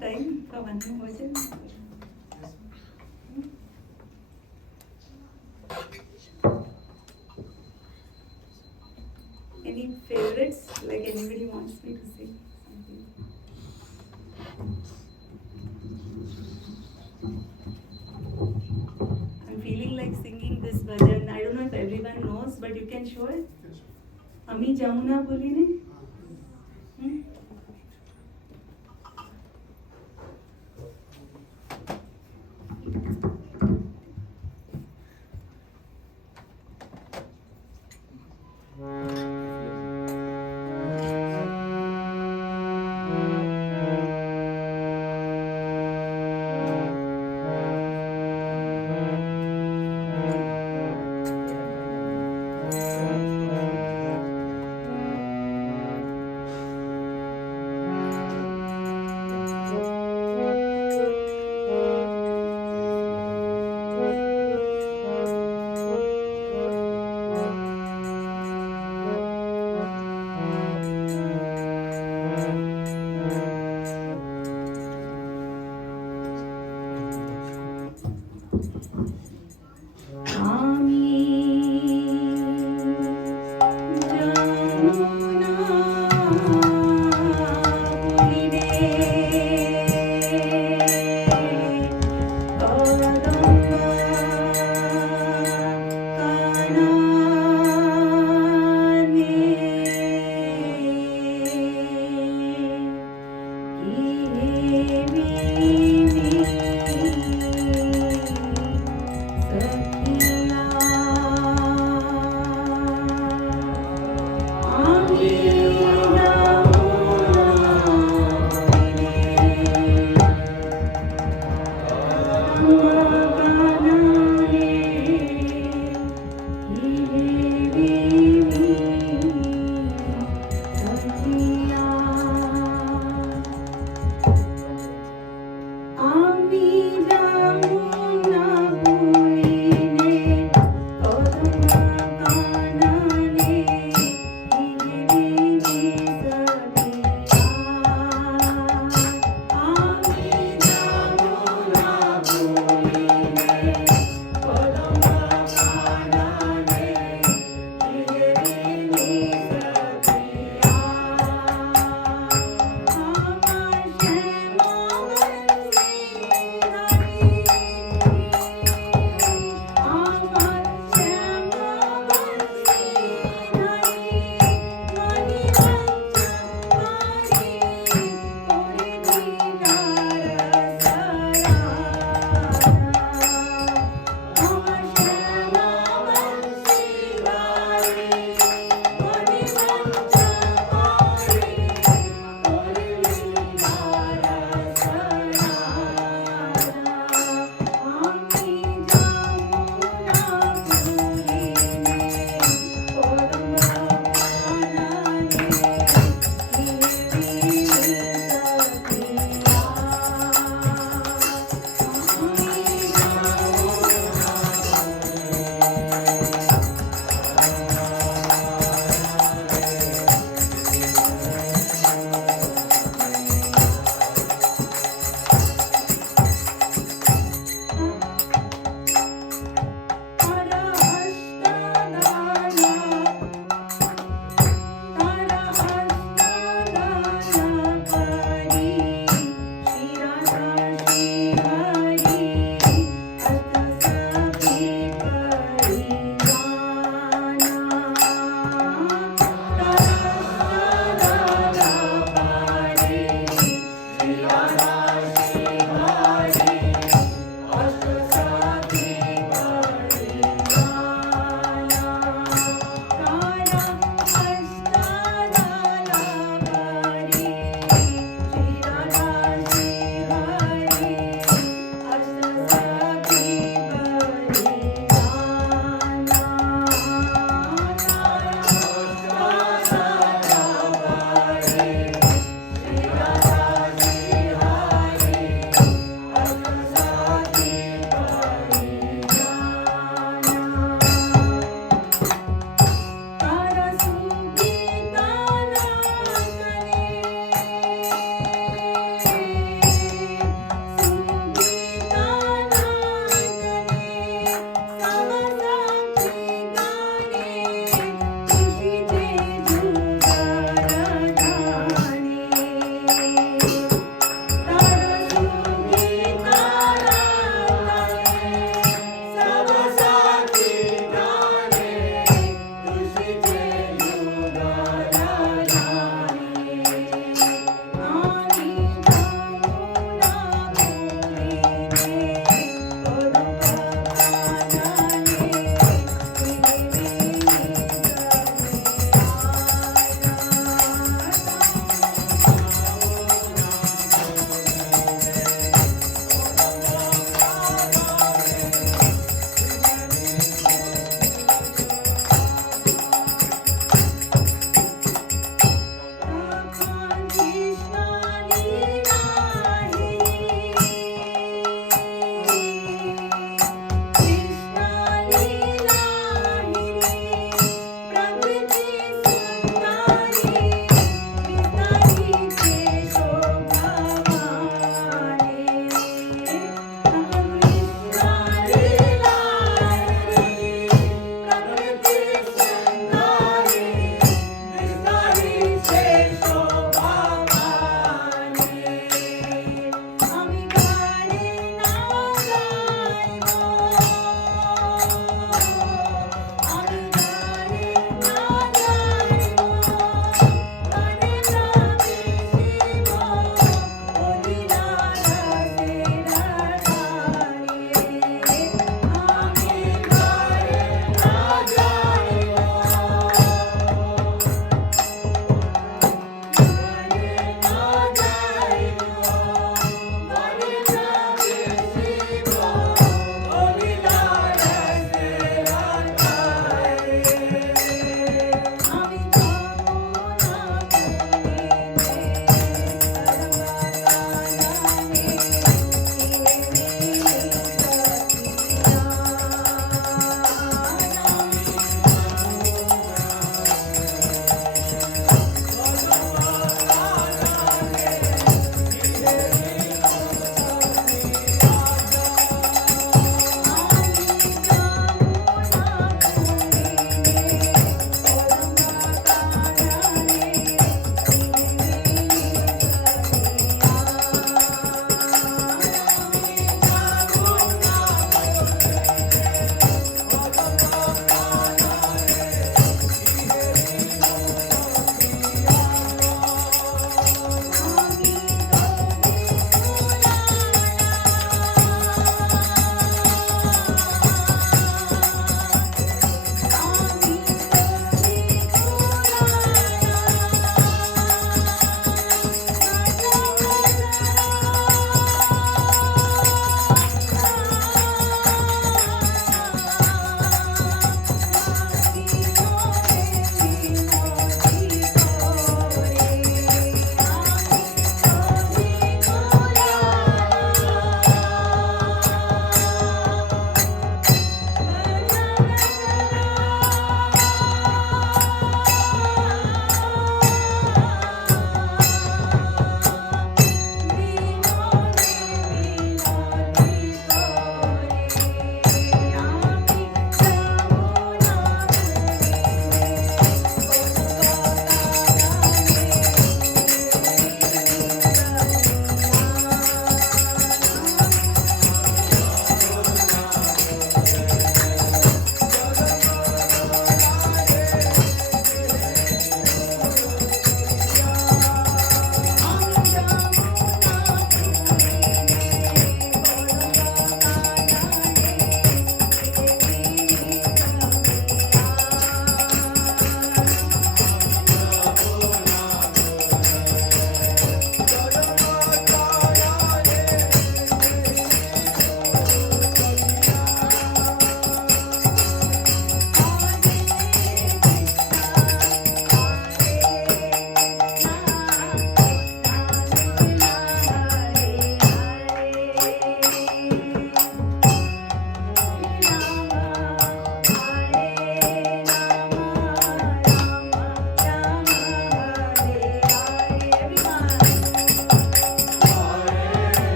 have time for one more version? Any favorites? Like anybody wants me to say something? I'm feeling like singing this bhajan. I don't know if everyone knows, but you can show it. Ami Jamuna Boli ne?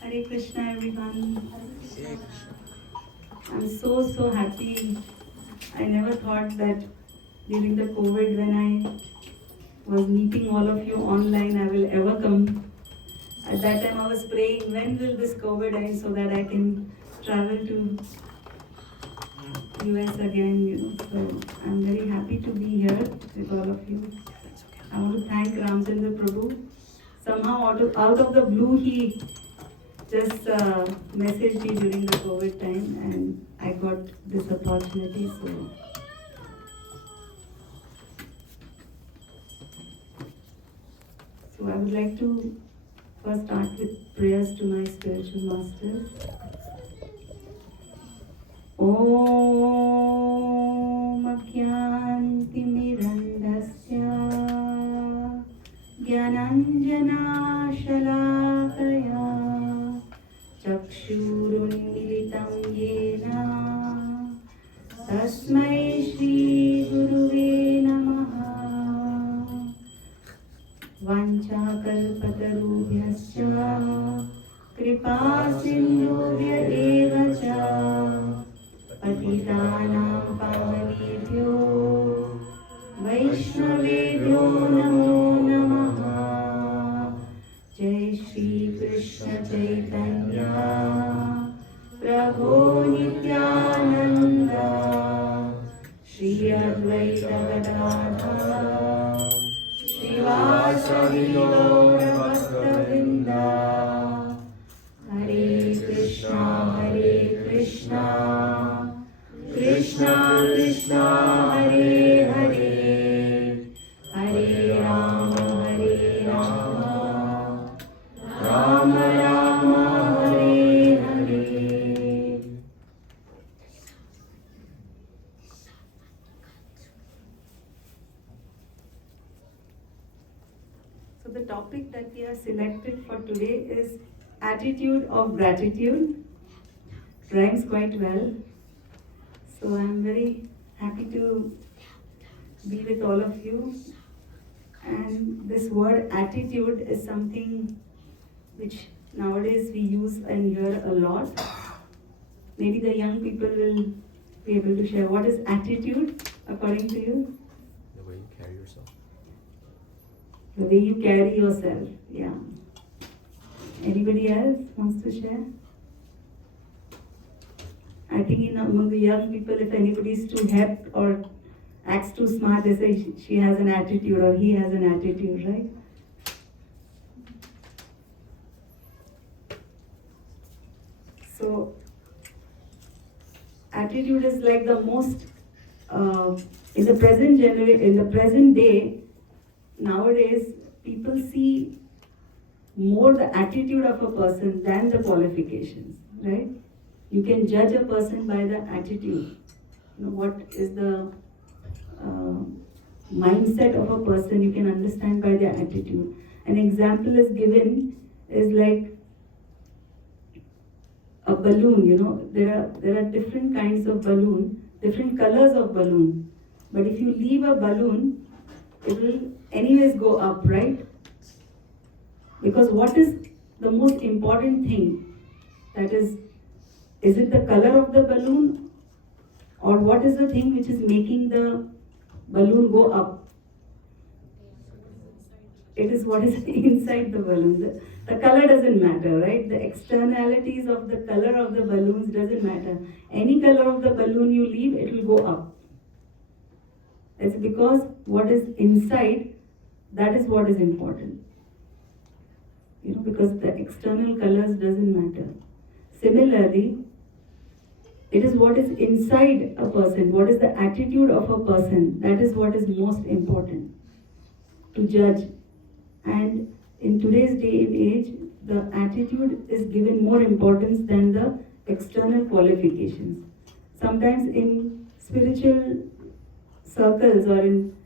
Hare Krishna everyone. I'm so happy. I never thought that during the COVID when I was meeting all of you online, I will ever come. At that time I was praying, when will this COVID end so that I can travel to US again, So I'm very happy to be here with all of you. I want to thank Ramchandra Prabhu. Somehow out of the blue he just messaged me during the COVID time and I got this opportunity. So I would like to first start with prayers to my spiritual masters. Om Ajnanatimirandasya Jnananjana Shalakaya Chakshurunmilitam Yena Tasmai Shri Guruve Namaha Vanchakalpatarubhyascha Kripa Sindhubhya eva cha Patitanam pavanebhyo Vaishnavebhyo namo namaha. Jai Shri Krishna Chaitanya Prabhu Nityananda Shri Advaita Gadadhara Srivasadi Gaura Bhaktivedanta. Hare Krishna Krishna Krishna Hare Hare Hare Rama Rama Rama Hare Hare. So the topic that we have selected for today is attitude of gratitude. Rhymes quite well. So I'm very happy to be with all of you. And this word attitude is something which nowadays we use and hear a lot. Maybe the young people will be able to share. What is attitude according to you? The way you carry yourself. The way you carry yourself, yeah. Anybody else wants to share? I think among the young people, if anybody is too hep or acts too smart, they say she has an attitude or he has an attitude, right? So, attitude is like the most, in the present day, nowadays, people see more the attitude of a person than the qualifications, right? You can judge a person by the attitude. What is the mindset of a person, you can understand by their attitude. An example is given is like a balloon, there are different kinds of balloon, different colors of balloon. But if you leave a balloon, it will anyways go up, right? Because what is the most important thing? That is it the color of the balloon? Or what is the thing which is making the balloon go up? It is what is inside the balloon. The color doesn't matter, right? The externalities of the color of the balloons doesn't matter. Any color of the balloon you leave, it will go up. It's because what is inside, that is what is important. Because the external colors doesn't matter. Similarly, it is what is inside a person, what is the attitude of a person, that is what is most important to judge. And in today's day and age, the attitude is given more importance than the external qualifications. Sometimes in spiritual circles or in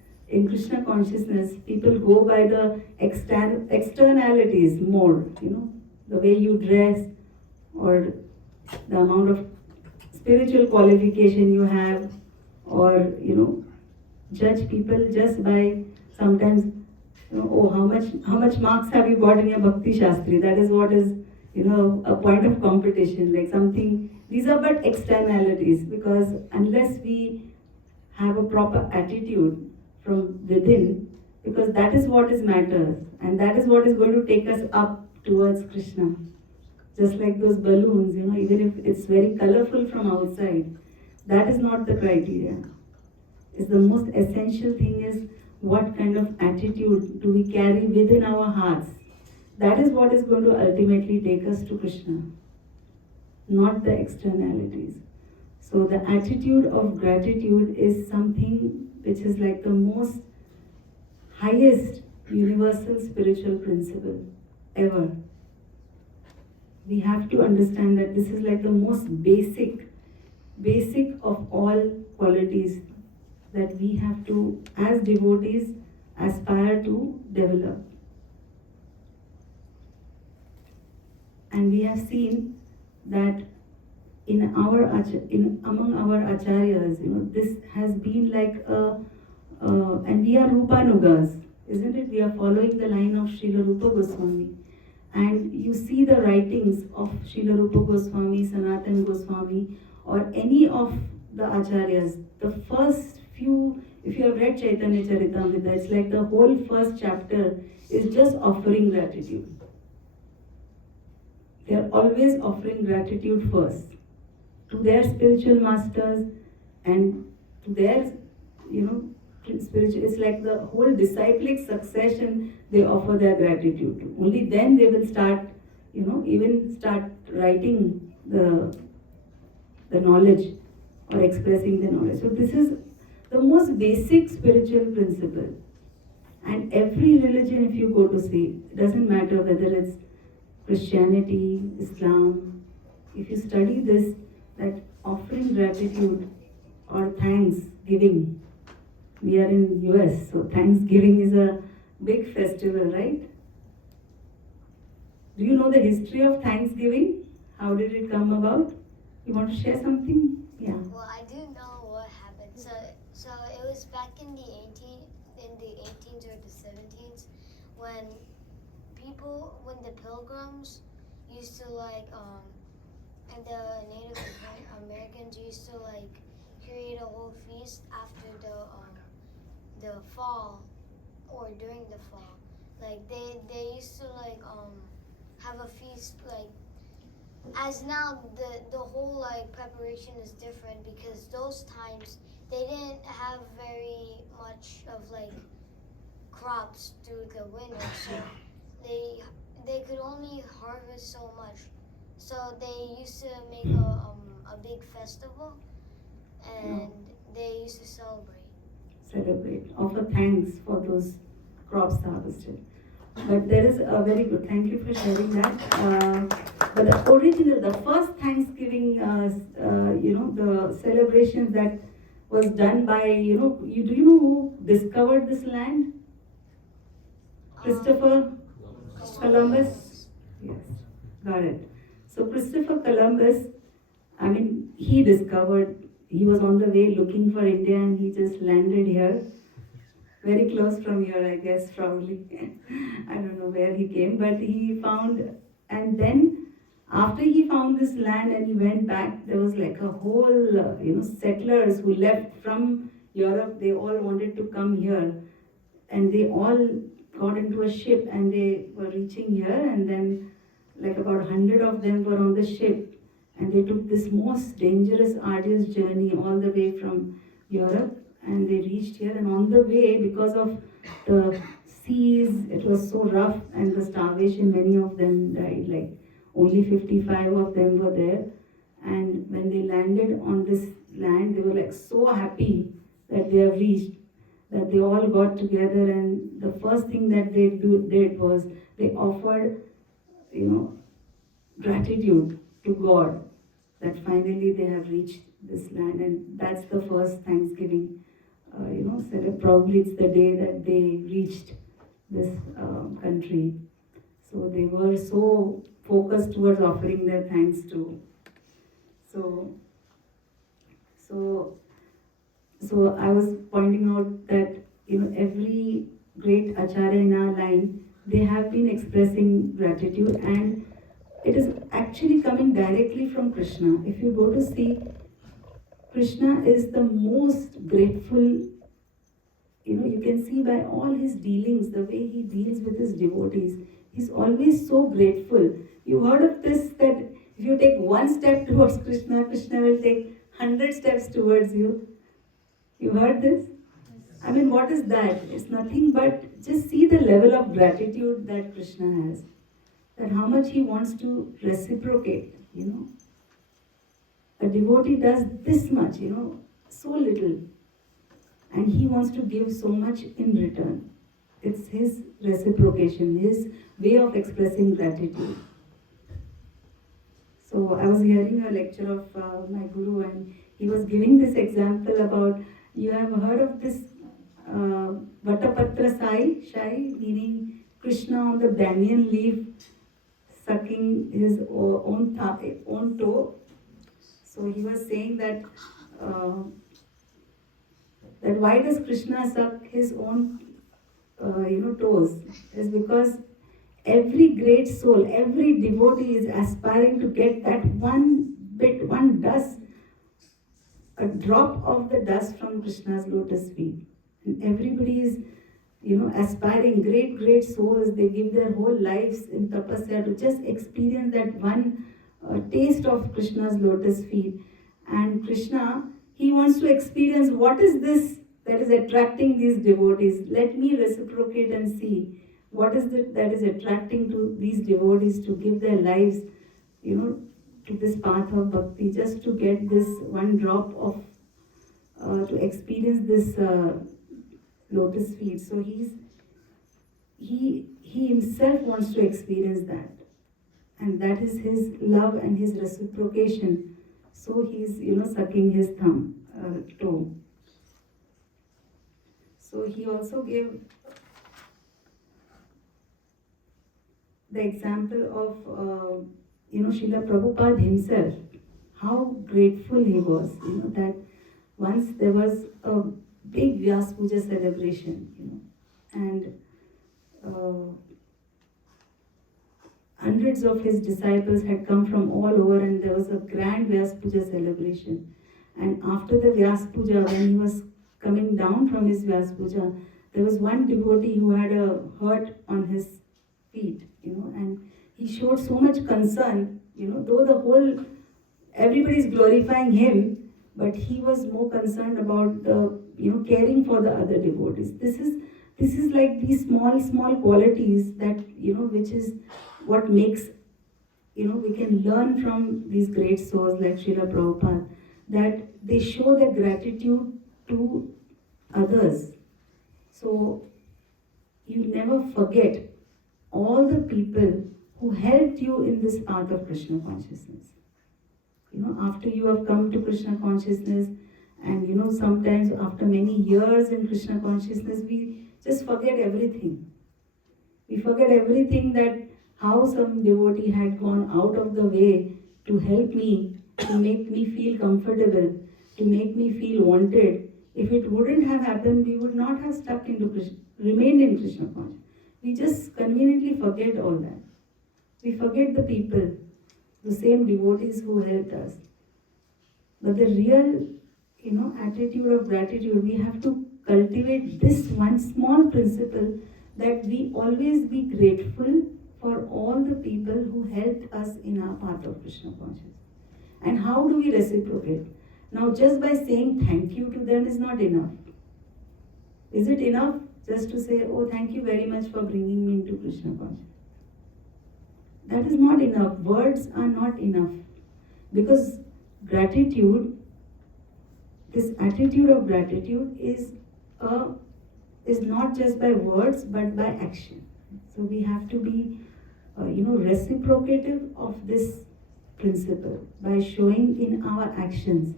Krishna consciousness, people go by the externalities more, the way you dress or the amount of spiritual qualification you have, or judge people just by sometimes how much marks have you got in your Bhakti Shastri? That is what is a point of competition, like something. These are but externalities, because unless we have a proper attitude from within, because that is what is matters, and that is what is going to take us up towards Krishna. Just like those balloons, even if it's very colorful from outside, that is not the criteria. It's the most essential thing is what kind of attitude do we carry within our hearts. That is what is going to ultimately take us to Krishna, not the externalities. So the attitude of gratitude is something which is like the most highest universal spiritual principle ever. We have to understand that this is like the most basic of all qualities that we have to, as devotees, aspire to develop. And we have seen that among our acharyas, this has been like and we are Rupanugas, isn't it? We are following the line of Srila Rupa Goswami. And you see the writings of Srila Rupa Goswami, Sanatana Goswami, or any of the acharyas. The first few, if you have read Chaitanya Charitamrita, it's like the whole first chapter is just offering gratitude. They are always offering gratitude first to their spiritual masters and to their, spiritual. It's like the whole disciplic succession they offer their gratitude to. Only then they will start, even start writing the knowledge or expressing the knowledge. So this is the most basic spiritual principle. And every religion, if you go to see, it doesn't matter whether it's Christianity, Islam, if you study this, that offering gratitude or thanksgiving. We are in US, so Thanksgiving is a big festival, right? Do you know the history of Thanksgiving? How did it come about? You want to share something? Yeah. Well, I do know what happened. So it was back in the 18s or the 17s when the pilgrims used to and the Native Americans used to create a whole feast after the fall or during the fall. They used to have a feast as now the whole preparation is different because those times they didn't have very much of crops through the winter, so they could only harvest so much. So they used to make a big festival and they used to celebrate. Offer thanks for those crops harvested. But there is a very good, thank you for sharing that. But the first Thanksgiving, the celebrations that was done by, do you know who discovered this land? Christopher Columbus? Yes, got it. So Christopher Columbus, he was on the way looking for India and he just landed here. Very close from here, I guess, probably. I don't know where he came, but he found, and then after he found this land and he went back, there was a whole, settlers who left from Europe. They all wanted to come here, and they all got into a ship and they were reaching here, and then about 100 of them were on the ship, and they took this most dangerous, arduous journey all the way from Europe. And they reached here, and on the way, because of the seas, it was so rough, and the starvation, many of them died. Only 55 of them were there. And when they landed on this land, they were so happy that they have reached, that they all got together, and the first thing that they did was they offered, gratitude to God that finally they have reached this land, and that's the first Thanksgiving. Probably it's the day that they reached this country. So they were so focused towards offering their thanks to. So I was pointing out that every great acharya in our line, they have been expressing gratitude, and it is coming directly from Krishna. If you go to see, Krishna is the most grateful. You can see by all his dealings, the way he deals with his devotees. He's always so grateful. You heard of this, that if you take one step towards Krishna, Krishna will take 100 steps towards you. You heard this? I mean, what is that? It's nothing but just see the level of gratitude that Krishna has. That how much he wants to reciprocate, A devotee does this much, so little. And he wants to give so much in return. It's his reciprocation, his way of expressing gratitude. So I was hearing a lecture of my guru, and he was giving this example about, you have heard of this 𝗦𝗽𝗲𝗿𝗂𝗁, meaning Krishna on the banyan leaf sucking his own toe. So he was saying that why does Krishna suck his own toes? Is because every great soul, every devotee is aspiring to get that one bit, one dust, a drop of the dust from Krishna's lotus feet. And everybody is, aspiring, great souls, they give their whole lives in tapasya to just experience that one taste of Krishna's lotus feet. And Krishna, he wants to experience what is this that is attracting these devotees. Let me reciprocate and see what is it that is attracting to these devotees to give their lives, to this path of bhakti, just to get this one drop of, to experience this lotus feet. So he himself wants to experience that. And that is his love and his reciprocation. So he's, sucking his toe. So he also gave the example of, Srila Prabhupada himself, how grateful he was, that once there was a big Vyas Puja celebration, and hundreds of his disciples had come from all over, and there was a grand Vyas Puja celebration. And after the Vyas Puja, when he was coming down from his Vyas Puja, there was one devotee who had a hurt on his feet, and he showed so much concern, though everybody is glorifying him, but he was more concerned about the, caring for the other devotees. This is like these small qualities that, which is what makes, we can learn from these great souls like Srila Prabhupada, that they show their gratitude to others. So you never forget all the people who helped you in this path of Krishna consciousness. After you have come to Krishna consciousness, and sometimes after many years in Krishna consciousness, we just forget everything. We forget everything, that how some devotee had gone out of the way to help me, to make me feel comfortable, to make me feel wanted. If it wouldn't have happened, we would not have stuck into Krishna, remained in Krishna consciousness. We just conveniently forget all that. We forget the people, the same devotees who helped us. But the real, attitude of gratitude, we have to cultivate this one small principle, that we always be grateful for all the people who helped us in our path of Krishna consciousness. And how do we reciprocate? Now, just by saying thank you to them is not enough. Is it enough just to say, oh, thank you very much for bringing me into Krishna consciousness? That is not enough. Words are not enough. Because gratitude, this attitude of gratitude is not just by words but by action. So we have to be, reciprocative of this principle by showing in our actions.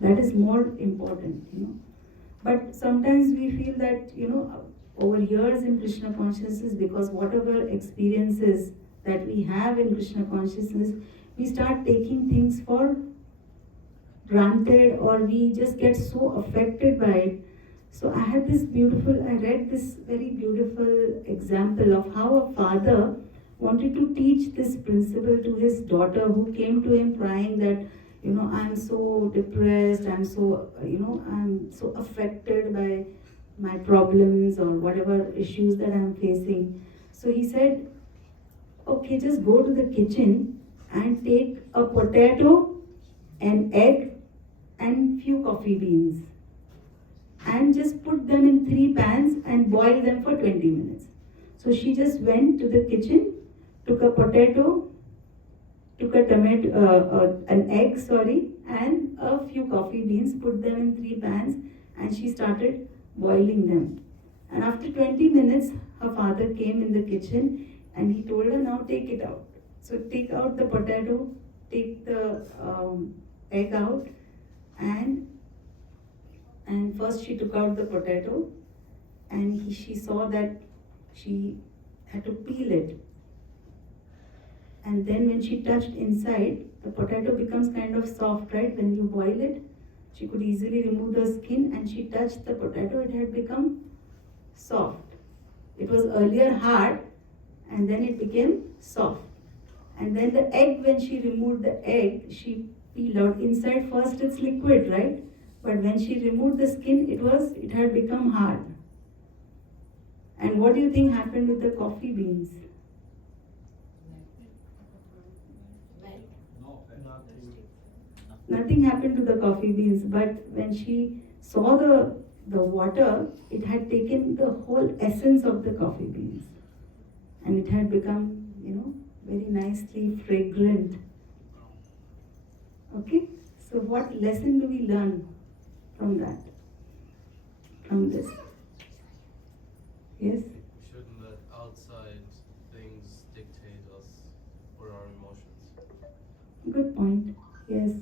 That is more important, But sometimes we feel that, over years in Krishna consciousness, because whatever experiences that we have in Krishna consciousness, we start taking things for granted, or we just get so affected by it. So I read this very beautiful example of how a father wanted to teach this principle to his daughter, who came to him crying that, I'm so depressed, I'm so affected by my problems or whatever issues that I'm facing. So he said, okay, just go to the kitchen and take a potato, an egg, and few coffee beans, and just put them in 3 pans and boil them for 20 minutes. So she just went to the kitchen, took a potato, took a tomato, an egg, and a few coffee beans, put them in 3 pans, and she started boiling them. And after 20 minutes, her father came in the kitchen and he told her, now take it out. So take out the potato, take the egg out, and first she took out the potato, and she saw that she had to peel it. And then when she touched inside, the potato becomes kind of soft, right? When you boil it, she could easily remove the skin, and she touched the potato, it had become soft. It was earlier hard, and then it became soft. And then the egg, when she removed the egg, she peeled out. Inside first it's liquid, right? But when she removed the skin, it had become hard. And what do you think happened with the coffee beans? Nothing happened to the coffee beans, but when she saw the water, it had taken the whole essence of the coffee beans. And it had become, very nicely fragrant. Okay? So what lesson do we learn from that? From this? Yes? We shouldn't let outside things dictate us or our emotions. Good point. Yes.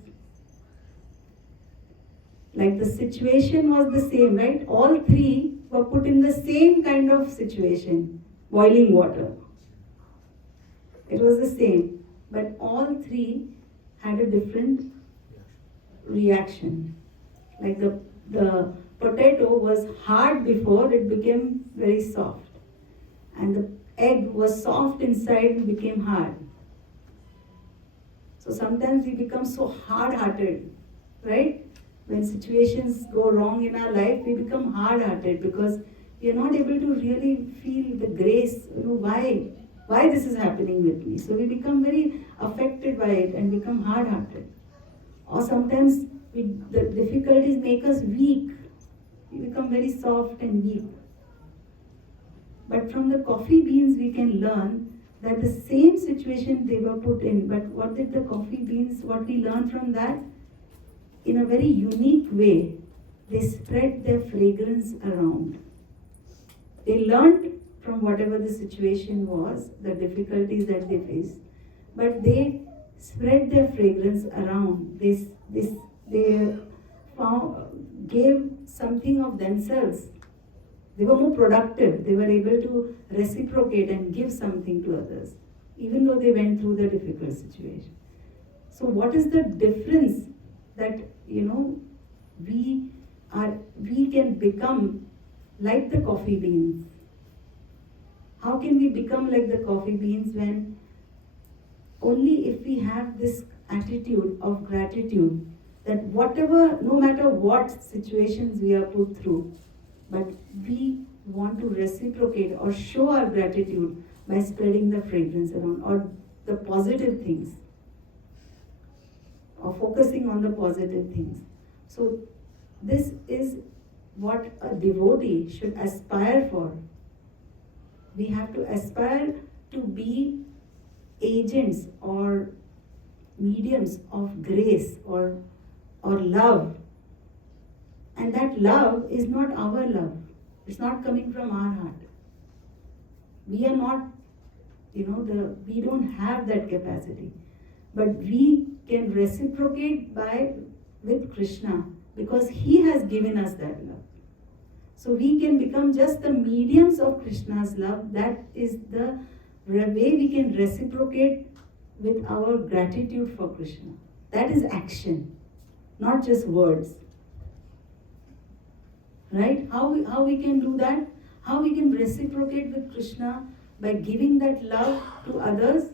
Like the situation was the same, right? All three were put in the same kind of situation, boiling water. It was the same, but all three had a different reaction. Like the potato was hard before, it became very soft. And the egg was soft inside and became hard. So sometimes we become so hard-hearted, right? When situations go wrong in our life, we become hard-hearted because we are not able to really feel the grace, why this is happening with me. So we become very affected by it and become hard-hearted. Or sometimes the difficulties make us weak. We become very soft and weak. But from the coffee beans we can learn that the same situation they were put in, but what did the coffee beans, what we learn from that? In a very unique way, they spread their fragrance around. They learned from whatever the situation was, the difficulties that they faced, but they spread their fragrance around. They gave something of themselves. They were more productive. They were able to reciprocate and give something to others, even though they went through the difficult situation. So what is the difference that, we can become like the coffee beans? How can we become like the coffee beans when only if we have this attitude of gratitude that no matter what situations we are put through, but we want to reciprocate or show our gratitude by spreading the fragrance around, or the positive things, or focusing on the positive things. So this is what a devotee should aspire for. We have to aspire to be agents or mediums of grace or love. And that love is not our love. It's not coming from our heart. We are not, we don't have that capacity. But we can reciprocate with Krishna because he has given us that love. So we can become just the mediums of Krishna's love. That is the way we can reciprocate with our gratitude for Krishna. That is action, not just words. Right? How we can do that? How we can reciprocate with Krishna by giving that love to others,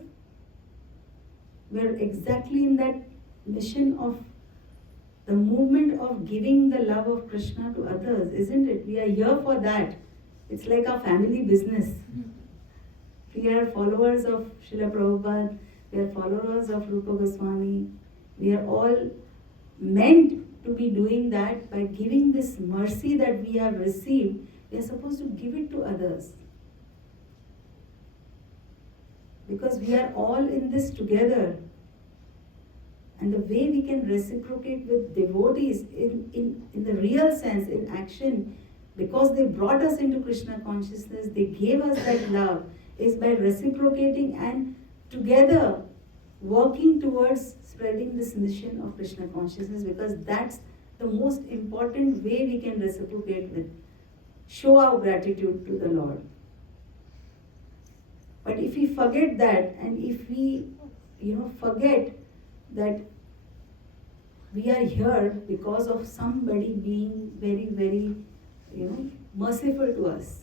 we are exactly in that mission of the movement of giving the love of Krishna to others, isn't it? We are here for that. It's like our family business. We are followers of Srila Prabhupada, we are followers of Rupa Goswami. We are all meant to be doing that by giving this mercy that we have received. We are supposed to give it to others. Because we are all in this together. And the way we can reciprocate with devotees in the real sense, in action, because they brought us into Krishna consciousness, they gave us that love, is by reciprocating and together working towards spreading this mission of Krishna consciousness, because that's the most important way we can reciprocate with. Show our gratitude to the Lord. But if we forget that, and if we, forget that we are here because of somebody being very, very, merciful to us,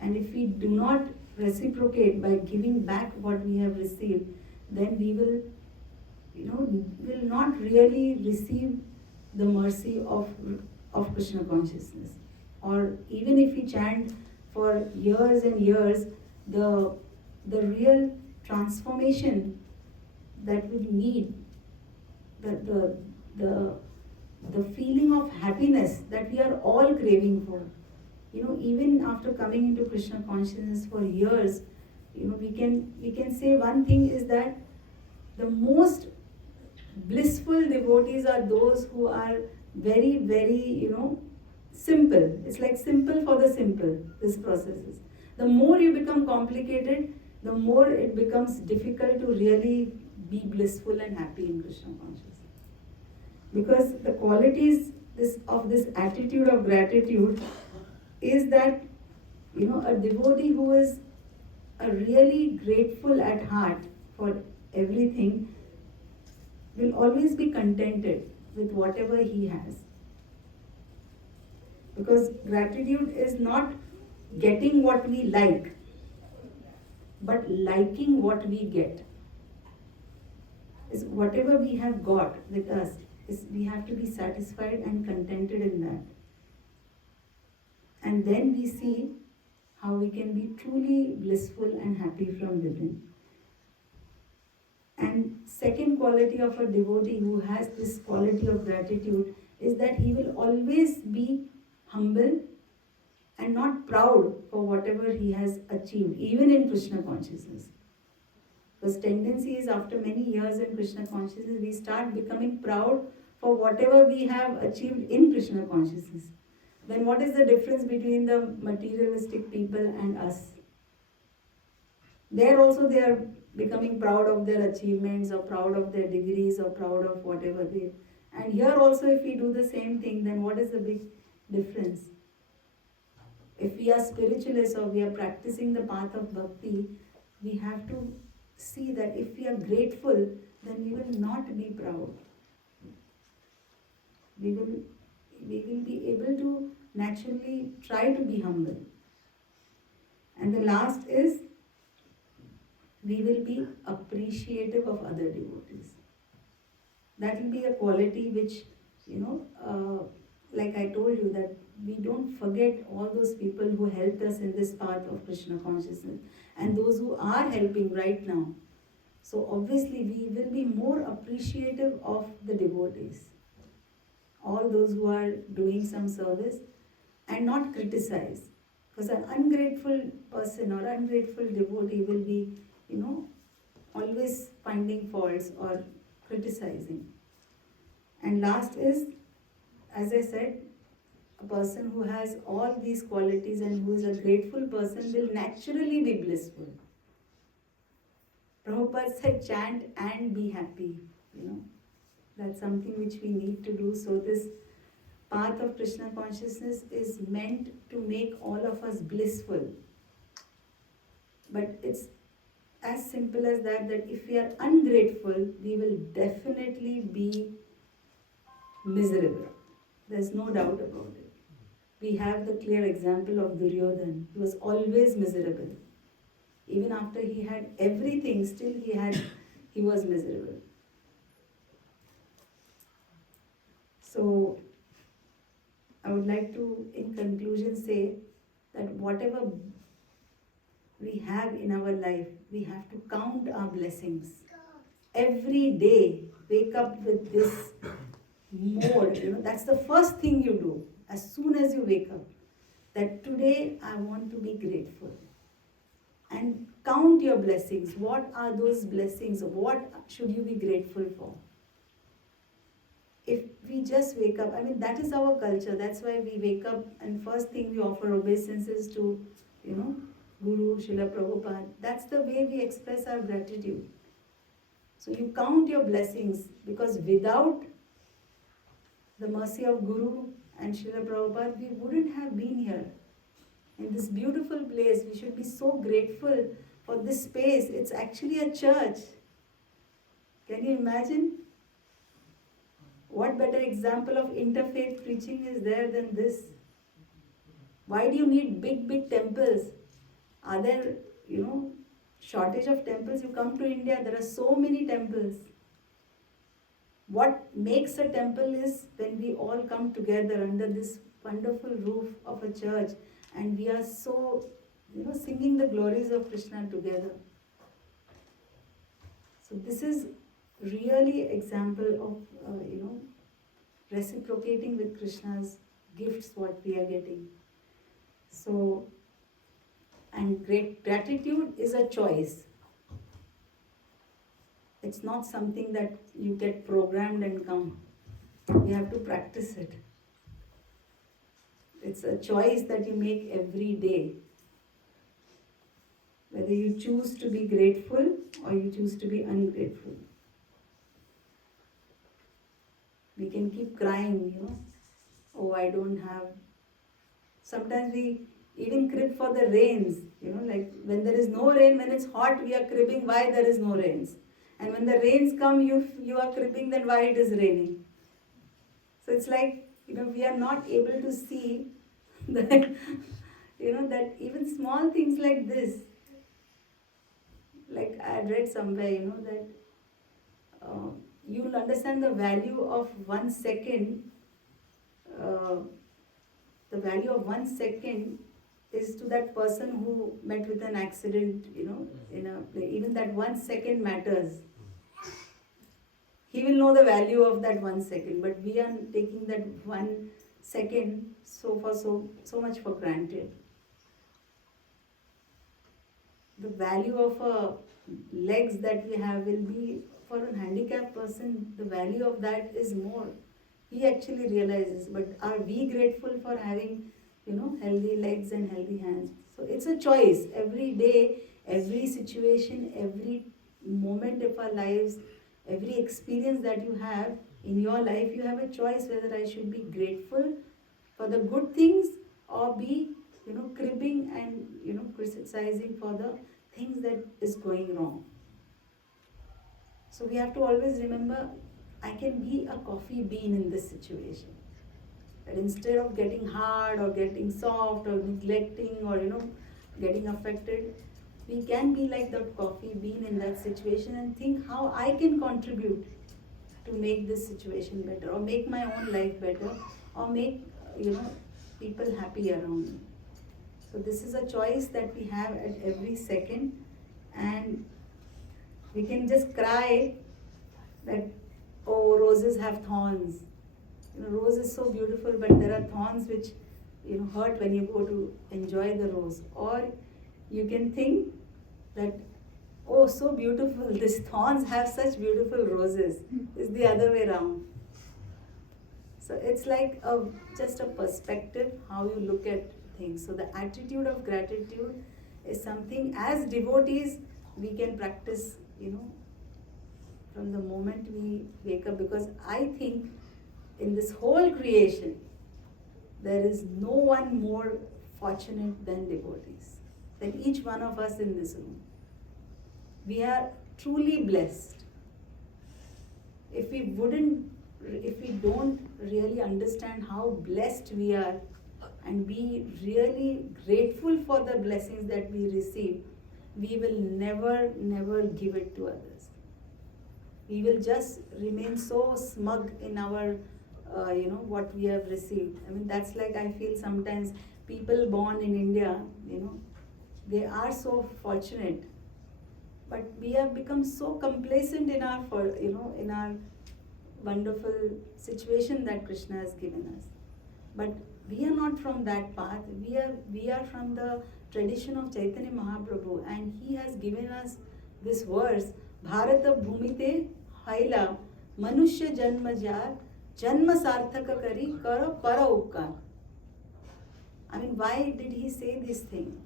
and if we do not reciprocate by giving back what we have received, then we will, will not really receive the mercy of Krishna consciousness. Or even if we chant for years and years, the real transformation that we need, the feeling of happiness that we are all craving for. Even after coming into Krishna consciousness for years, we can say one thing is that the most blissful devotees are those who are very, very, simple. It's like simple for the simple, this process is. The more you become complicated, the more it becomes difficult to really be blissful and happy in Krishna consciousness. Because the qualities of this attitude of gratitude is that, a devotee who is really grateful at heart for everything will always be contented with whatever he has. Because gratitude is not getting what we like, but liking what we get. Is whatever we have got with us, we have to be satisfied and contented in that. And then we see how we can be truly blissful and happy from within. And second quality of a devotee who has this quality of gratitude is that he will always be humble and not proud for whatever he has achieved, even in Krishna consciousness. Because tendency is, after many years in Krishna consciousness, we start becoming proud for whatever we have achieved in Krishna consciousness. Then what is the difference between the materialistic people and us? There also they are becoming proud of their achievements, or proud of their degrees, or proud of whatever they... And here also, if we do the same thing, then what is the big difference? If we are spiritualists or we are practicing the path of bhakti, we have to see that if we are grateful, then we will not be proud. We will be able to naturally try to be humble. And the last is, we will be appreciative of other devotees. That will be a quality which, like I told you, that we don't forget all those people who helped us in this path of Krishna consciousness, and those who are helping right now. So obviously we will be more appreciative of the devotees, all those who are doing some service, and not criticize. Because an ungrateful person or ungrateful devotee will be, always finding faults or criticizing. And last is, as I said, a person who has all these qualities and who is a grateful person will naturally be blissful. Prabhupada said, chant and be happy. That's something which we need to do. So this path of Krishna consciousness is meant to make all of us blissful. But it's as simple as that if we are ungrateful, we will definitely be miserable. There's no doubt about it. we have the clear example of Duryodhana. He was always miserable. Even after he had everything, still he was miserable. So, I would like to, in conclusion, say that whatever we have in our life, we have to count our blessings. Every day, wake up with this mode. That's the first thing you do as soon as you wake up. That today I want to be grateful. And count your blessings. What are those blessings? What should you be grateful for? If we just wake up, that is our culture. That's why we wake up and first thing we offer obeisances to, Guru, Srila Prabhupada. That's the way we express our gratitude. So you count your blessings, because without the mercy of Guru and Srila Prabhupada, we wouldn't have been here. In this beautiful place, we should be so grateful for this space. It's actually a church. Can you imagine? What better example of interfaith preaching is there than this? Why do you need big, big temples? Are there, shortage of temples? You come to India, there are so many temples. What makes a temple is when we all come together under this wonderful roof of a church and we are so, singing the glories of Krishna together. So this is really example of, reciprocating with Krishna's gifts, what we are getting. So, and great gratitude is a choice. It's not something that you get programmed and come. You have to practice it. It's a choice that you make every day. Whether you choose to be grateful or you choose to be ungrateful. We can keep crying, oh, I don't have. Sometimes we even crib for the rains, like when there is no rain, when it's hot, we are cribbing why there is no rains. And when the rains come, you are cribbing that why it is raining. So it's like, we are not able to see that, that even small things like this, like I had read somewhere, that you'll understand the value of 1 second. The value of 1 second is to that person who met with an accident, in a play. Even that 1 second matters. He will know the value of that 1 second, but we are taking that 1 second so much for granted. The value of legs that we have will be, for a handicapped person, the value of that is more. He actually realizes, but are we grateful for having, healthy legs and healthy hands? So it's a choice. Every day, every situation, every moment of our lives, every experience that you have in your life, you have a choice whether I should be grateful for the good things or be, cribbing and, criticizing for the things that is going wrong. So we have to always remember, I can be a coffee bean in this situation. That instead of getting hard or getting soft or neglecting or, getting affected, we can be like that coffee bean in that situation and think how I can contribute to make this situation better or make my own life better or make, people happy around me. So this is a choice that we have at every second, and we can just cry that, oh, roses have thorns. Rose is so beautiful, but there are thorns which, hurt when you go to enjoy the rose. Or you can think that, oh, so beautiful, these thorns have such beautiful roses. It's the other way around. So it's like just a perspective, how you look at things. So the attitude of gratitude is something, as devotees, we can practice, from the moment we wake up, because I think in this whole creation, there is no one more fortunate than devotees, than each one of us in this room. We are truly blessed. If we don't really understand how blessed we are and be really grateful for the blessings that we receive, we will never give it to others. We will just remain so smug in our, what we have received. I mean, that's like I feel sometimes people born in India, they are so fortunate, but we have become so complacent in our, in our wonderful situation that Krishna has given us. But we are not from that path. We are from the tradition of Chaitanya Mahaprabhu, and he has given us this verse, Bharata Bhumite Haila Manushya Janma Janma Sarthaka Kari Kara Para Upkar. I mean, why did he say this thing?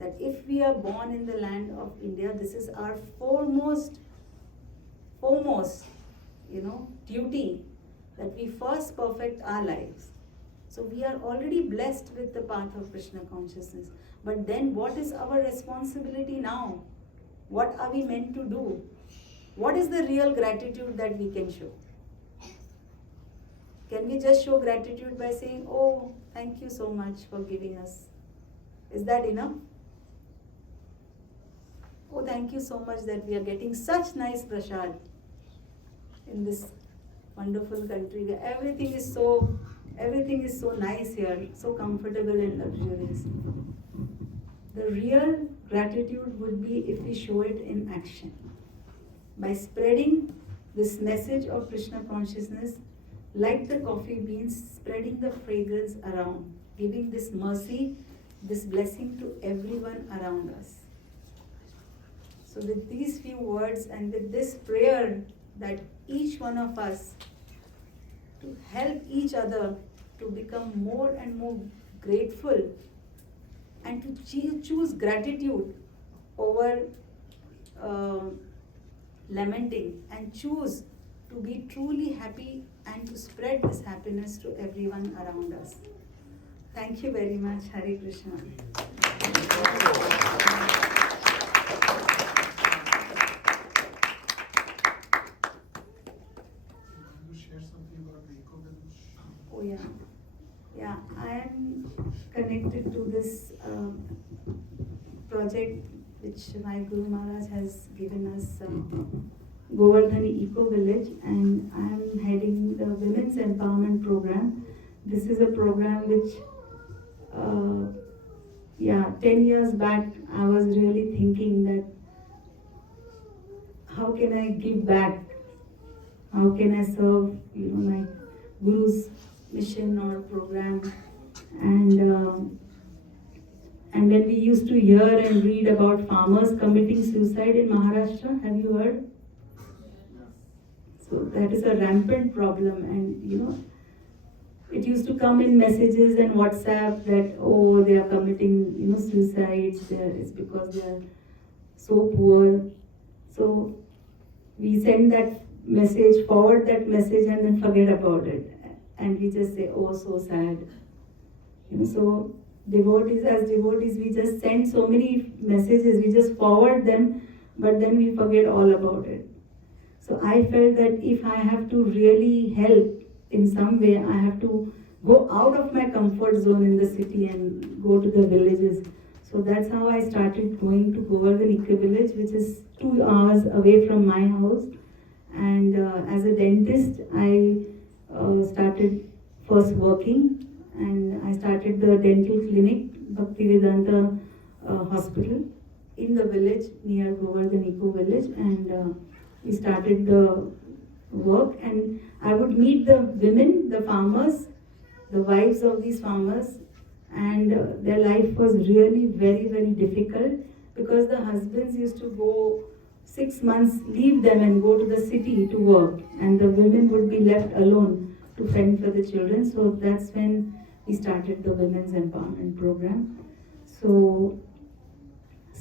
That if we are born in the land of India, this is our foremost, duty, that we first perfect our lives. So we are already blessed with the path of Krishna consciousness. But then what is our responsibility now? What are we meant to do? What is the real gratitude that we can show? Can we just show gratitude by saying, oh, thank you so much for giving us? Is that enough? Oh, thank you so much that we are getting such nice prasad in this wonderful country where everything is so nice here, so comfortable and luxurious. The real gratitude would be if we show it in action. By spreading this message of Krishna consciousness, like the coffee beans, spreading the fragrance around, giving this mercy, this blessing to everyone around us. So with these few words and with this prayer that each one of us to help each other to become more and more grateful and to choose gratitude over lamenting, and choose to be truly happy and to spread this happiness to everyone around us. Thank you very much. Hare Krishna. Oh yeah, I am connected to this project which my Guru Maharaj has given us, 𝗦𝗽𝗲𝗿 Eco Village, and I am heading the Women's Empowerment Program. This is a program which, 10 years back I was really thinking that how can I give back? How can I serve, my Guru's mission or program? And when we used to hear and read about farmers committing suicide in Maharashtra, have you heard? So that is a rampant problem, and it used to come in messages and WhatsApp that, oh, they are committing, suicides, it's because they are so poor. So we send that message, forward that message, and then forget about it. And we just say, oh, so sad. So as devotees, we just send so many messages, we just forward them, but then we forget all about it. So I felt that if I have to really help in some way, I have to go out of my comfort zone in the city and go to the villages. So that's how I started going to Govardhan Eco Village, which is 2 hours away from my house. And as a dentist, I started first working, and I started the dental clinic, Bhaktivedanta hospital, in the village near Govardhan Eco Village, and we started the work. And I would meet the women, the farmers, the wives of these farmers, and their life was really very, very difficult, because the husbands used to go 6 months, leave them and go to the city to work, and the women would be left alone to fend for the children. So that's when we started the Women's Empowerment Program. So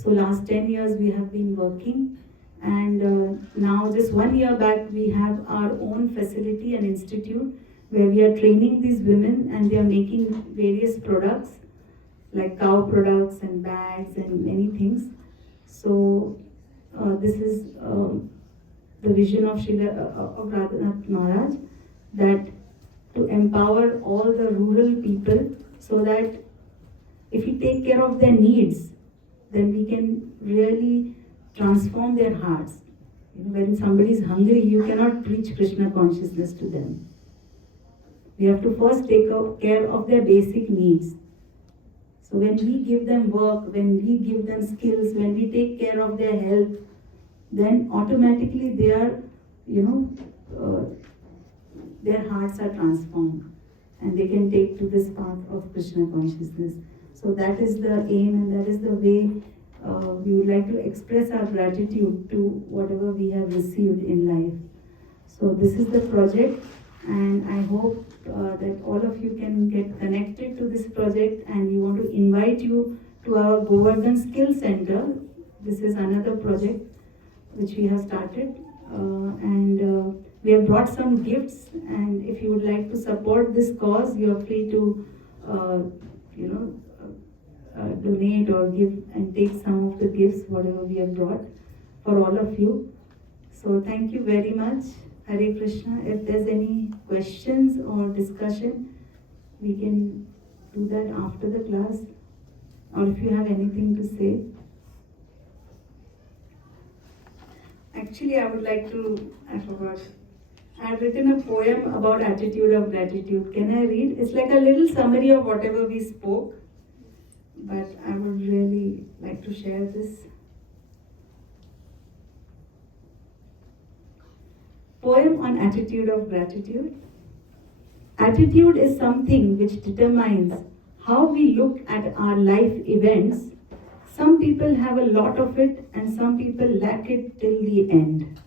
last 10 years we have been working, and now just 1 year back we have our own facility and institute where we are training these women, and they are making various products like cow products and bags and many things. So this is the vision of Radhanath Maharaj, that to empower all the rural people so that if we take care of their needs, then we can really transform their hearts. When somebody is hungry, you cannot preach Krishna consciousness to them. We have to first take care of their basic needs. So when we give them work, when we give them skills, when we take care of their health, then automatically they are, their hearts are transformed and they can take to this path of Krishna consciousness. So that is the aim and that is the way we would like to express our gratitude to whatever we have received in life. So this is the project, and I hope that all of you can get connected to this project, and we want to invite you to our Govardhan Skill Center. This is another project which we have started, and we have brought some gifts, and if you would like to support this cause, you are free to donate or give and take some of the gifts, whatever we have brought for all of you. So thank you very much. Hare Krishna. If there's any questions or discussion, we can do that after the class, or if you have anything to say. Actually, I would like to, I forgot. I had written a poem about attitude of gratitude. Can I read? It's like a little summary of whatever we spoke, but I would really like to share this. Poem on attitude of gratitude. Attitude is something which determines how we look at our life events. Some people have a lot of it and some people lack it till the end.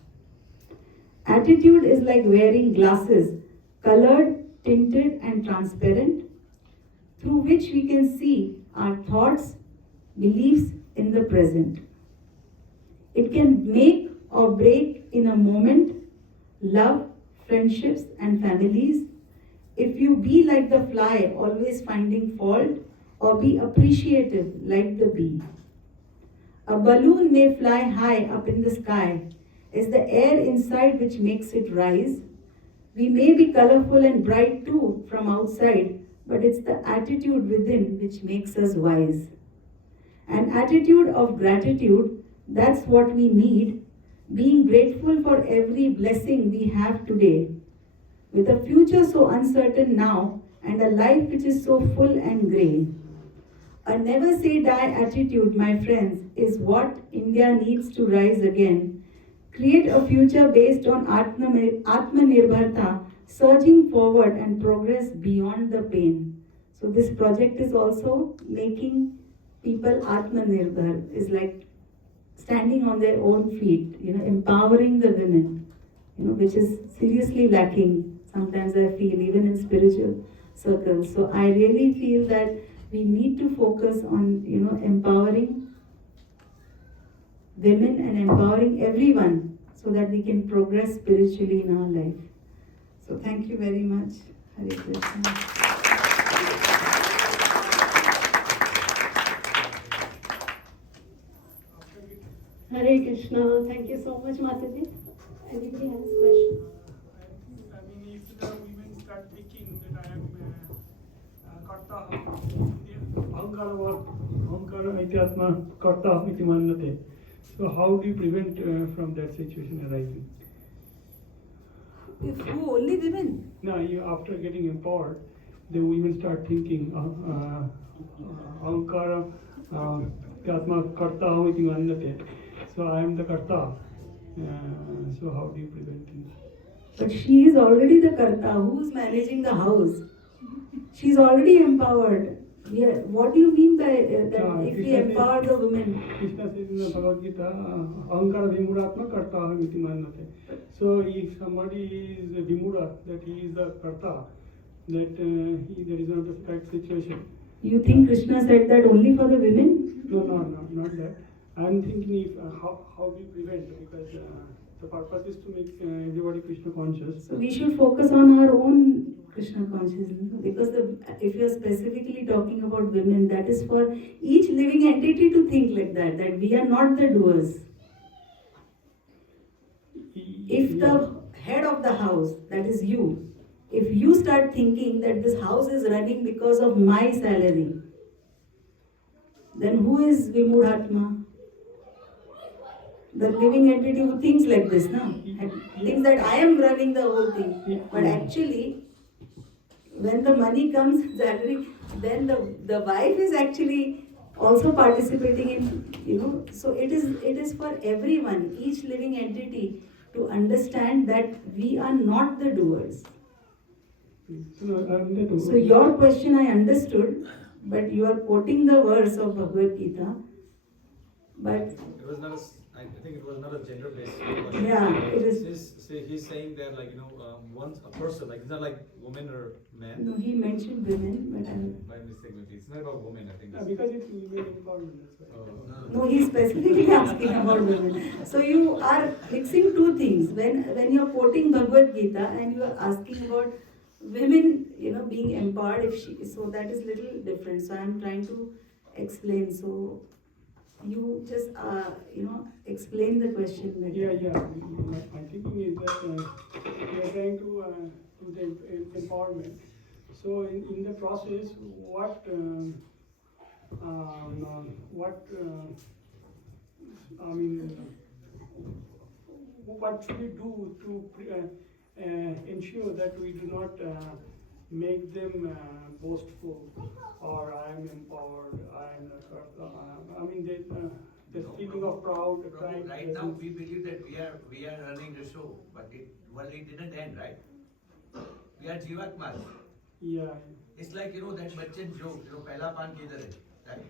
Attitude is like wearing glasses, colored, tinted and transparent, through which we can see our thoughts, beliefs in the present. It can make or break in a moment love, friendships and families. If you be like the fly, always finding fault, or be appreciative like the bee. A balloon may fly high up in the sky. It's the air inside which makes it rise. We may be colorful and bright too from outside, but it's the attitude within which makes us wise. An attitude of gratitude, that's what we need, being grateful for every blessing we have today. With a future so uncertain now, and a life which is so full and grey. A never say die attitude, my friends, is what India needs to rise again. Create a future based on Atmanirbharta, surging forward and progress beyond the pain. So this project is also making people Atmanirbhar, is like standing on their own feet, empowering the women, which is seriously lacking sometimes, I feel, even in spiritual circles. So I really feel that we need to focus on, empowering women and empowering everyone so that we can progress spiritually in our life. So thank you very much. Hare Krishna. Hare Krishna. Thank you so much, Mataji. Anybody has a question? If the women start thinking that I am karta, ahankara ityatma karta iti mannate. So how do you prevent from that situation arising? If who, only women? No, after getting empowered, the women start thinking ahankara ityatma karta iti mannate. So I am the karta. So how do you prevent it? But she is already the karta. Who's managing the house? She's already empowered. Yeah. What do you mean by that? If we empower the women? Krishna says in the Bhagavad Gita, ahankara vimuratma karta aham iti mannate. So if somebody is a vimura, that he is the karta, that there is not a right situation. You think Krishna said that only for the women? No, not that. I am thinking if how do you prevent, because the purpose is to make everybody Krishna conscious. So we should focus on our own Krishna consciousness, because if you are specifically talking about women, that is for each living entity to think like that we are not the doers. If the head of the house, that is you, if you start thinking that this house is running because of my salary, then who is Vimudhatma? The living entity who thinks like this, no? And thinks that I am running the whole thing. But actually, when the money comes, salary, then the wife is actually also participating in, so it is for everyone, each living entity, to understand that we are not the doers. So your question I understood, but you are quoting the verse of Bhagavad Gita, but it was not I think it was not a gender-based question. Yeah, it is. He's saying that, like, once a person, like, it's not like woman or man. No, he mentioned women, but By mistake, maybe. It's not about women, I think. Because it's women empowerment, that's why. no, he's specifically asking about women. So you are mixing two things. When you are quoting Bhagavad Gita and you are asking about women, being empowered, so that is little different. So I am trying to explain. So you just explain the question better. Yeah. My thinking is that we are trying to do the empowerment. So in the process, what should we do to ensure that we do not make them boastful, or I am empowered, I am the feeling of proud. Prabhu, right now we believe that we are running the show, but it didn't end, right? We are Jivatmas. Yeah. It's like, that Bachchan joke, Pehla Pan Kidhar hai, right?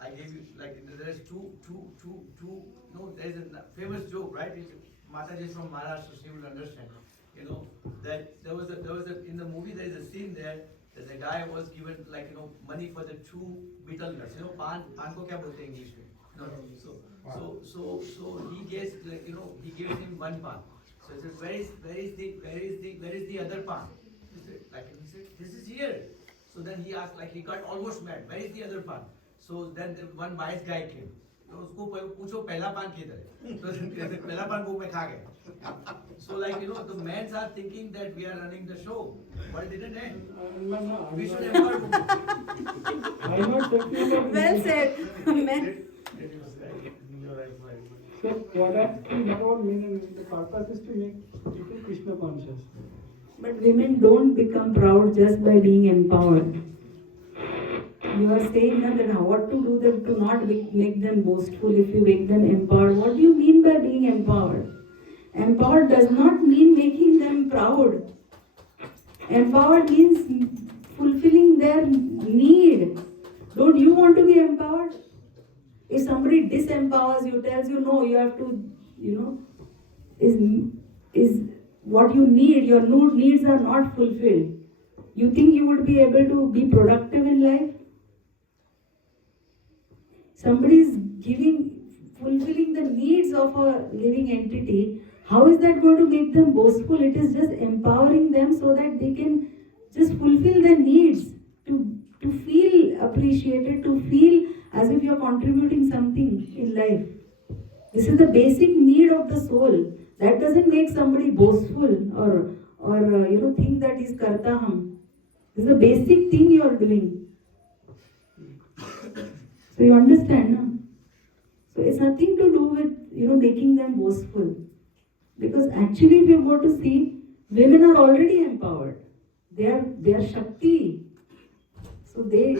I gave you, like, there is two, there is a famous joke, right? Mataji from Maharashtra, she will understand. That there was in the movie there is a scene there that the guy was given, like, money for the 2 betel nuts. Pan ko kya bolte English mein? So he gets, like, he gives him 1 pan. So he said, where is the other pan? He said, this is here. So then he asked, like, he got almost mad, where is the other pan? So then one wise guy came. तो उसको पूछो पहला पान किधर है? तो पहला पान वो मैं खा गया. So, like, the men are thinking that we are running the show, but it didn't end. We should empower women. Well said. Men. So what I think about men, the purpose is to make people Krishna conscious. But women don't become proud just by being empowered. You are saying that what to do them to not make them boastful if you make them empowered. What do you mean by being empowered? Empowered does not mean making them proud. Empowered means fulfilling their need. Don't you want to be empowered? If somebody disempowers you, tells you no, you have to, is what you need, your needs are not fulfilled. You think you would be able to be productive in life? Somebody is fulfilling the needs of a living entity. How is that going to make them boastful? It is just empowering them so that they can just fulfill their needs, to feel appreciated, to feel as if you are contributing something in life. This is the basic need of the soul. That doesn't make somebody boastful or think that he's karta hum. This is the basic thing you are doing. So you understand, no? So it's nothing to do with making them boastful. Because actually, if you go to see, women are already empowered. They are Shakti. So they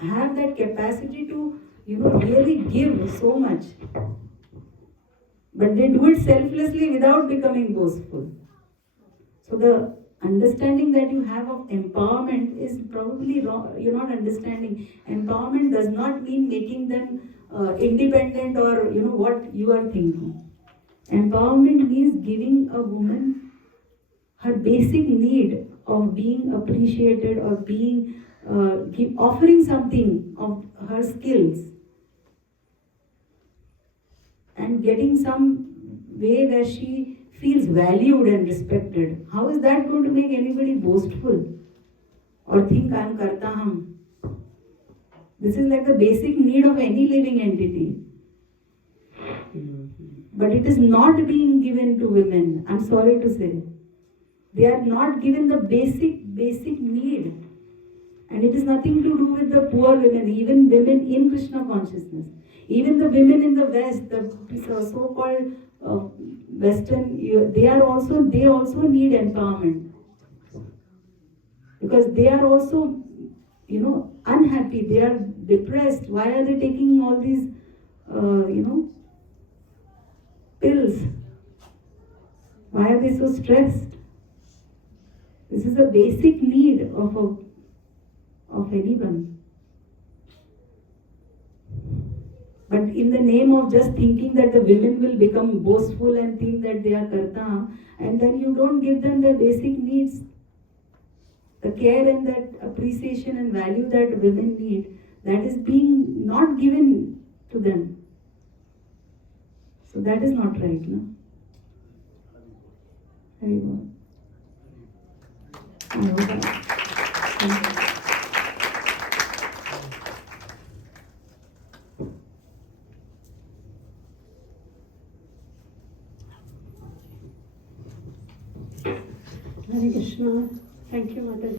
have that capacity to really give so much. But they do it selflessly without becoming boastful. So the understanding that you have of empowerment is probably wrong. You're not understanding. Empowerment does not mean making them independent or what you are thinking. Empowerment means giving a woman her basic need of being appreciated or being offering something of her skills and getting some way where she feels valued and respected. How is that going to make anybody boastful or think I am karta hum? This is like the basic need of any living entity. But it is not being given to women, I'm sorry to say. They are not given the basic need. And it is nothing to do with the poor women, even women in Krishna consciousness. Even the women in the West, the so-called Western, they also need empowerment. Because they are also, unhappy, they are depressed. Why are they taking all these, pills? Why are they so stressed? This is a basic need of anyone. But in the name of just thinking that the women will become boastful and think that they are karta, and then you don't give them the basic needs, the care and that appreciation and value that women need, that is being not given to them. So that is not right, no? Very well. I hope that. Hare Krishna. Thank you, Mataji.